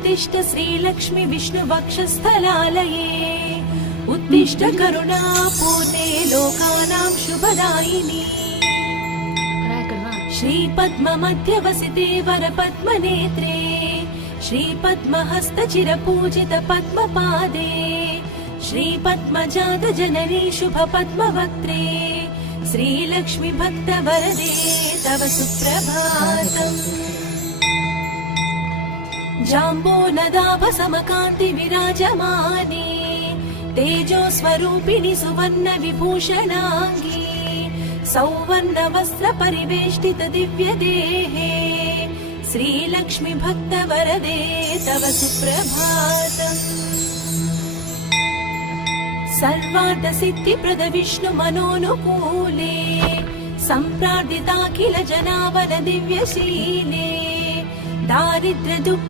उत्तिष्ठ श्रीलक्ष्मी विष्णुवक्षस्थलालये उत्तिष्ठ करुणापूर्णे लोकानां शुभदायिनी श्रीपद्ममध्यवसिते वरपद्मनेत्रे श्रीपद्महस्तचिरपूजित पद्मपादे श्रीपद्मजातजननी शुभपद्मवक्त्रे श्रीलक्ष्मी भक्तवरदे तव सुप्रभातम् जाम्बोनदाभसमकान्ति विराजमाने तेजोस्वरूपिणि सुवर्ण विभूषणाङ्गी सौवर्ण वस्त्र परिवेष्टित दिव्य देहे श्रीलक्ष्मी भक्तवरदे तव सुप्रभातम् सर्वार्थ सिद्धिप्रद विष्णु मनोनुकूले सम्प्रार्थिताखिल जनावल दिव्यशीले दारिद्र्य